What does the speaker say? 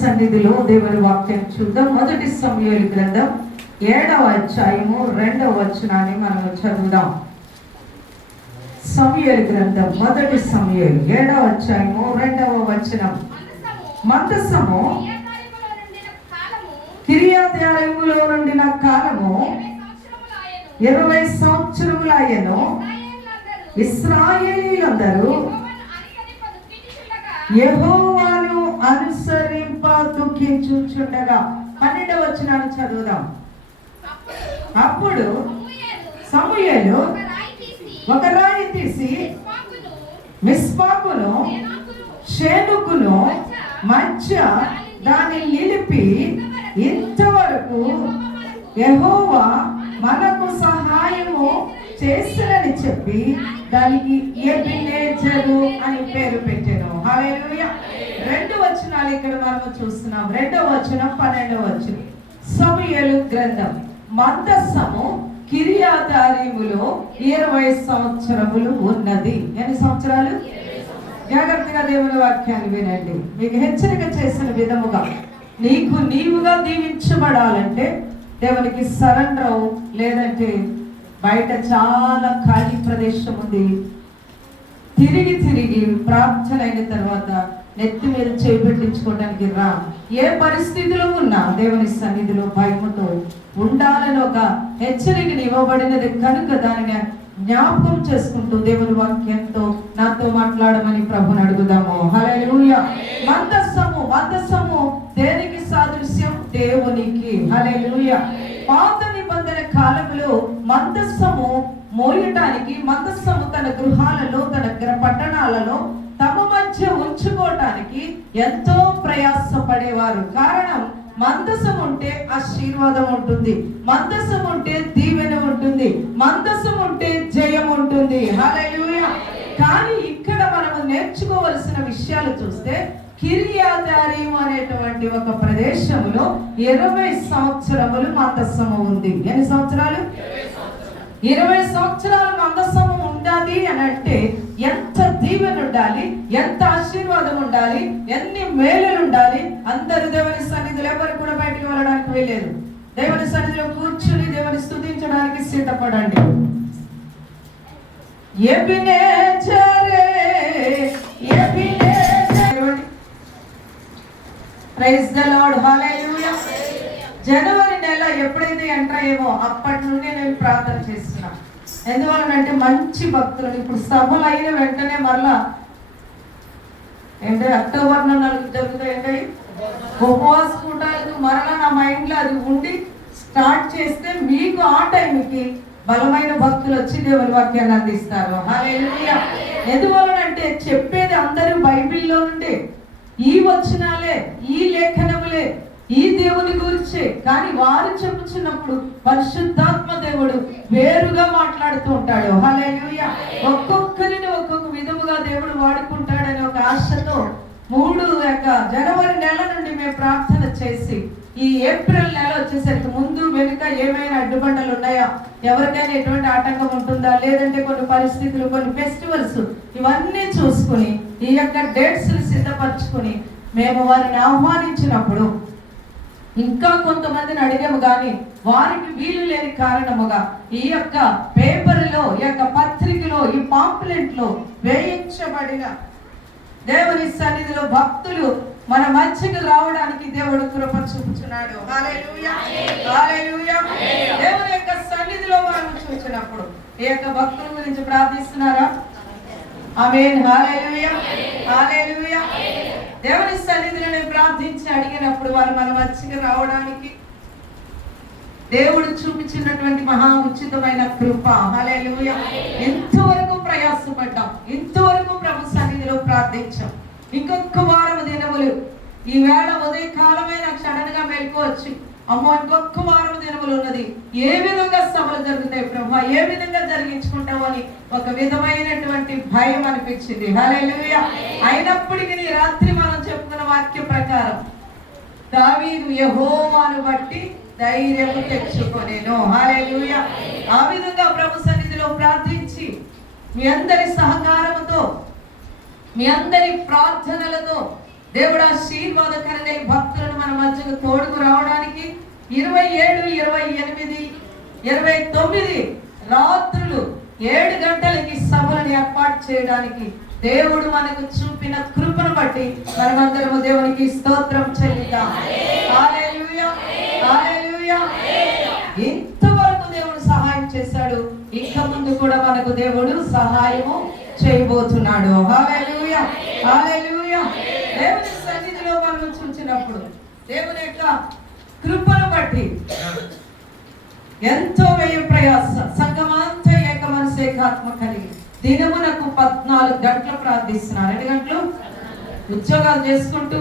సన్నిధిలో దేవుని వాక్యం చూద్దాం. మొదటి సమూయేలు గ్రంథం 7వ అధ్యాయము 2వ వచనాన్ని మనం చదువుదాం. సమూయేలు గ్రంథం మొదటి సమూయేలు 7వ అధ్యాయము 2వ వచనం. మందసము కిర్యతయరీములో నుండిన కాలము 20 సంవత్సరములాయెను. ఇశ్రాయేలీయులందరూ యెహోవాను అనుసరింప దుఃఖించుచుండగా. 12వ వచనాన్ని చదువుదాం. అప్పుడు సమూయేలు ఒక రాయి తీసి మిస్పాకును షేనుకును మధ్య దాన్ని నిలిపి, ఇంతవరకు యెహోవా మనకు సహాయము చేసినని చెప్పి దానికి ఎబెనేజరు అని పేరు పెట్టాను. హల్లెలూయా. 2 వచనాలు ఇక్కడ మనం చూస్తున్నాం. 2వ వచనం 12వ వచనం. సమూయేలు గ్రంథం. మందసము కిర్యతయరీములో 20 సంవత్సరములు ఉన్నది. ఎన్ని సంవత్సరాలు? జాగ్రత్తగా దేవుని వాక్యాన్ని వినండి. మీకు హెచ్చరిక చేసిన విధముగా నీకు నీవుగా దీవించబడాలంటే దేవునికి సరెండర్ అవు. లేదంటే బయట చాలా ఖాళీ ప్రదేశం ఉంది. తిరిగి తిరిగి ప్రార్థన అయిన తర్వాత నెత్తి మీద చేపెట్టించుకోవడానికి రా. ఏ పరిస్థితిలో ఉన్నా దేవుని సన్నిధిలో భయముతో ఉండాలని ఒక హెచ్చరికని ఇవ్వబడినది కనుక దానిని జ్ఞాపకం చేసుకుంటూ దేవుని వాక్యంతో నాతో మాట్లాడమని ప్రభుని అడుగుదాము. హల్లెలూయా. మందసము దేనికి సాదృశ్యం? దేవునికి. హల్లెలూయా. పాత నిబంధన కాలంలో మందసము మోయటానికి, మందసము తన గృహాలలో, తన పట్టణాలలో తమ మధ్య ఉంచుకోవటానికి ఎంతో ప్రయాసపడేవారు. కారణం, మందసం ఉంటే ఆశీర్వాదం ఉంటుంది, మందసం ఉంటే దీవెన ఉంటుంది, మందసం ఉంటే జయం ఉంటుంది. హల్లెలూయా. కానీ ఇక్కడ మనము నేర్చుకోవలసిన విషయాలు చూస్తే కిర్యతయరీము అనేటువంటి ఒక ప్రదేశంలో 20 సంవత్సరములు మందసము ఉంది. ఎన్ని సంవత్సరాలు? 20 సంవత్సరాలు మందసము ఉండాలి అని అంటే ఎంత దీవెన ఉండాలి, ఎంత ఆశీర్వాదం ఉండాలి, ఎన్ని మేలులు ఉండాలి. అందరూ దేవుని సన్నిధిలో ఎవరు కూడా బయటకు వెళ్ళడానికి వెళ్ళలేదు. దేవుని సన్నిధిలో కూర్చుని దేవుని స్తుతించడానికి సిద్ధపడండి. ఎబెనేజరే, ఎబెనేజరే. Praise the lord. హల్లెలూయా. జనవరి నెల ఎప్పుడైతే ఎంటర్ అయ్యేమో అప్పటి నుండి నేను ప్రార్థన చేస్తున్నా. ఎందువలనంటే మంచి భక్తులు ఇప్పుడు సభలు అయిన వెంటనే మరలా ఏంటంటే అక్టోబర్ 4 జరుగుతాయి. ఏంటంటే ఉపవాస కూటాలకు మరలా నా మైండ్లో అది ఉండి స్టార్ట్ చేస్తే మీకు ఆ టైంకి బలమైన భక్తులు వచ్చి దేవుని వాక్యాన్ని అందిస్తారు. హల్లెలూయా. ఎందువలనంటే చెప్పేది అందరూ బైబిల్లో నుండి ఈ వచనాలే, ఈ లేఖనములే, ఈ దేవుని గురించే. కానీ వారు చెప్పుచున్నప్పుడు పరిశుద్ధాత్మ దేవుడు వేరుగా మాట్లాడుతూ ఉంటాడు. హల్లెలూయా. ఒక్కొక్కరిని ఒక్కొక్క విధముగా దేవుడు వాడుకుంటాడని ఒక ఆశతో జనవరి నెల నుండి మేము ప్రార్థన చేసి ఈ ఏప్రిల్ నెల వచ్చేసరికి ముందు వెనుక ఏమైనా అడ్డుబండలు ఉన్నాయా, ఎవరికైనా ఎటువంటి ఆటంకం ఉంటుందా, లేదంటే కొన్ని పరిస్థితులు, కొన్ని ఫెస్టివల్స్, ఇవన్నీ చూసుకుని ఈ యొక్క డేట్స్ సిద్ధపరచుకుని మేము వారిని ఆహ్వానించినప్పుడు ఇంకా కొంతమందిని అడిగాము. కానీ వారికి వీలు లేని కారణముగా ఈ యొక్క పేపర్లో, ఈ యొక్క పత్రికలో, ఈ పాంప్లెంట్ లో వేయించబడిన దేవుని సన్నిధిలో భక్తులు మన మధ్యకు రావడానికి దేవుడు కృప చూపుచున్నాడు. హల్లెలూయా. హల్లెలూయా. దేవుని యొక్క సన్నిధిలో మనం చూసినప్పుడు ఈ యొక్క భక్తుల గురించి ప్రార్థిస్తున్నారా? ఆమేన్. హల్లెలూయా. హల్లెలూయా. దేవుని సన్నిధిలో ప్రార్థించి అడిగినప్పుడు వారు మన మధ్యకు రావడానికి దేవుడు చూపించినటువంటి మహా ఉచితమైన కృప. హల్లెలూయా. ఎంతవరకు ప్రయాసపడ్డాం, ఇంతవరకు ప్రభు సన్నిధిలో ప్రార్థించాం. ఇంకొక వారం దినములు, ఈవేళ ఉదయకాలమే నాకు సడన్ గా మెలుకోవచ్చు, అమ్మో ఇంకొక వారం దినములు ఉన్నది, ఏ విధంగా సభలు జరుగుతాయి ప్రభు, ఏ విధంగా జరిగించుకుంటావు అని ఒక విధమైనటువంటి భయం అనిపించింది. హల్లెలూయా. అయినప్పటికీ రాత్రి మనం చెప్పుకున్న వాక్య ప్రకారం దావీదు యెహోవాను బట్టి ధైర్యము తెచ్చుకొనెను. హల్లెలూయా. ఆ విధంగా ప్రభు సన్నిధిలో ప్రార్థించి మీ అందరి సహకారముతో, మీ అందరి ప్రార్థనలతో దేవుడు ఆశీర్వాదకరంగా ఈ భక్తులను మన మధ్యకు తోడుకు రావడానికి 27, 28, 29 రాత్రులు 7 గంటలకి సభలను ఏర్పాటు చేయడానికి దేవుడు మనకు చూపిన కృపను బట్టి మనమందరము దేవునికి స్తోత్రం చెల్లిద్దాం. హల్లెలూయా, హల్లెలూయా. ఇంతవరకు దేవుడు సహాయం చేశాడు, ఇంకా ముందు కూడా మనకు దేవుడు సహాయము చేయబోతున్నాడు. హల్లెలూయా, హల్లెలూయా. దేవుని సన్నిధిలో మనం చూసినప్పుడు దేవుని యొక్క కృపను బట్టి ఎంతో వ్యయ ప్రయాస సంఘమంతా ఏక మనసు ఏకాత్మ కలిగి దినమునకు 14 గంటలు ప్రార్థిస్తున్నారు. 2 గంటలు ఉద్యోగాలు చేసుకుంటూ